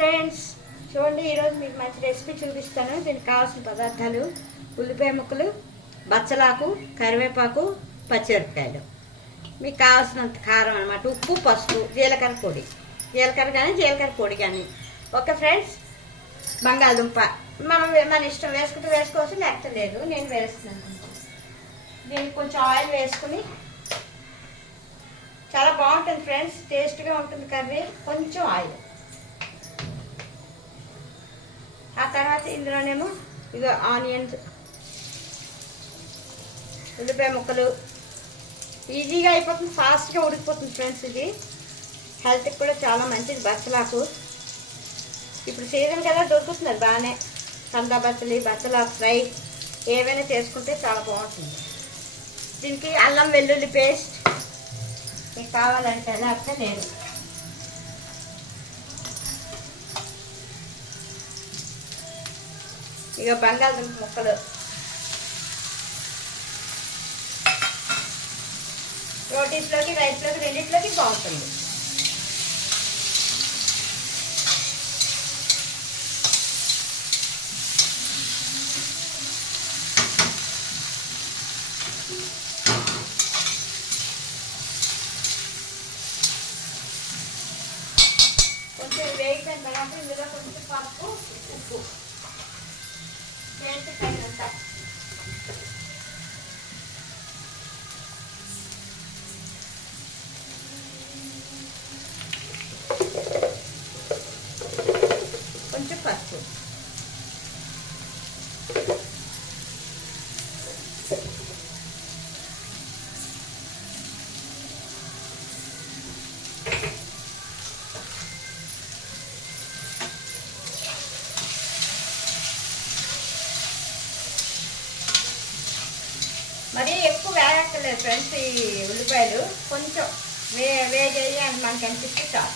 Friends చూడండి, ఈరోజు మీకు మంచి రెసిపీ చూపిస్తాను. దీనికి కావాల్సిన పదార్థాలు: ఉల్లిపాయ ముక్కలు, బచ్చలాకు, కరివేపాకు, పచ్చిమిరపకాయలు, మీకు కావాల్సినంత కారం అనమాట, ఉప్పు, పసుపు, జీలకర్ర పొడి, జీలకర్ర పొడి కానీ. ఓకే ఫ్రెండ్స్, బంగాళదుంప మన ఇష్టం, వేసుకుంటే వేసుకోవచ్చు, లేకపోతే లేదు. నేను వేస్తున్నాను. దీనికి కొంచెం ఆయిల్ వేసుకుని, చాలా బాగుంటుంది ఫ్రెండ్స్, టేస్ట్గా ఉంటుంది కర్రీ. కొంచెం ఆయిల్, ఆ తర్వాత ఇందులోనేమో ఇక ఆనియన్స్, ఉల్లిపాయ ముక్కలు. ఈజీగా అయిపోతుంది, ఫాస్ట్గా ఉడికిపోతుంది ఫ్రెండ్స్. ఇది హెల్త్కి కూడా చాలా మంచిది. బచ్చలాకు ఇప్పుడు సీజన్ కదా, దొరుకుతున్నారు బాగానే. కందా బచ్చలి, బచ్చలాకు ఫ్రై ఏవైనా చేసుకుంటే చాలా బాగుంటుంది. దీనికి అల్లం వెల్లుల్లి పేస్ట్ మీకు కావాలంటే, లేకపోతే లేదు. ఇక బంగాళదుంప ముక్కలు, రోటీస్లోకి, రైస్లోకి, రెండింటిలోకి బాగుంటుంది. కొంచెం వేగిపోయిన తర్వాత ఇందులో కొంచెం పసుపు, ఉప్పు వేసి తగినంత. కొంచెం పసుపు, మరీ ఎక్కువ వేగక్కర్లేదు ఫ్రెండ్స్. ఈ ఉల్లిపాయలు కొంచెం వేగేయి అని మనకు అనిపిస్తే చాలు.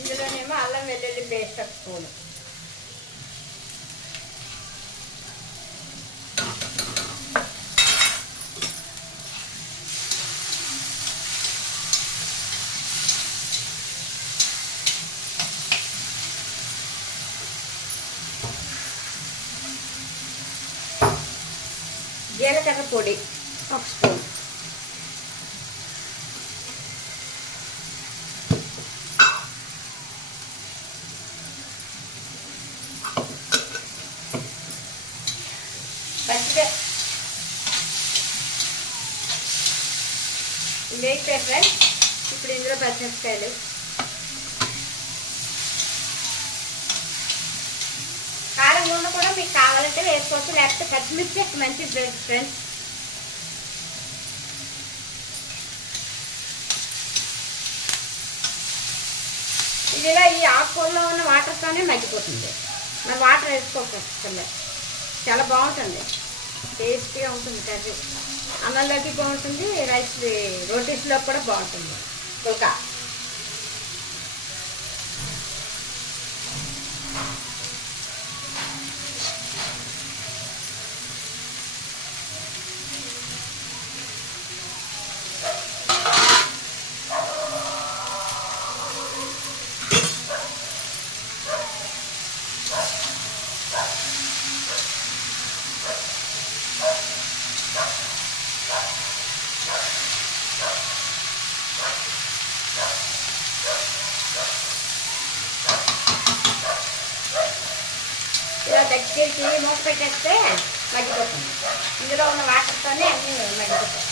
ఇందులోనేమో అల్లం వెల్లుల్లి పేస్ట్ ఒక స్పూను, జీలకర్ర పొడి ఒక స్పూన్, వేగిపోయి ఇప్పుడు ఇందులో పచ్చిమిరపకాయలు, కారం నూనె కూడా మీకు కావాలంటే వేసుకోవచ్చు, లేకపోతే పచ్చిమిర్చి మంచిది ఫ్రెండ్స్. ఇదిలా ఈ ఆకుకూరలో ఉన్న వాటర్తోనే మగ్గిపోతుంది, మరి వాటర్ వేసుకోవచ్చు. చాలా బాగుంటుంది, టేస్టీగా ఉంటుంది కర్రీ. అన్నంలోకి బాగుంటుంది, రోటీస్లో కూడా బాగుంటుంది. పుల్కా దగ్గరికి మూత పెట్టేస్తే మగ్గిపోతుంది. ఇందులో ఉన్న వాటర్తోనే అన్నీ మగ్గిపోతాయి.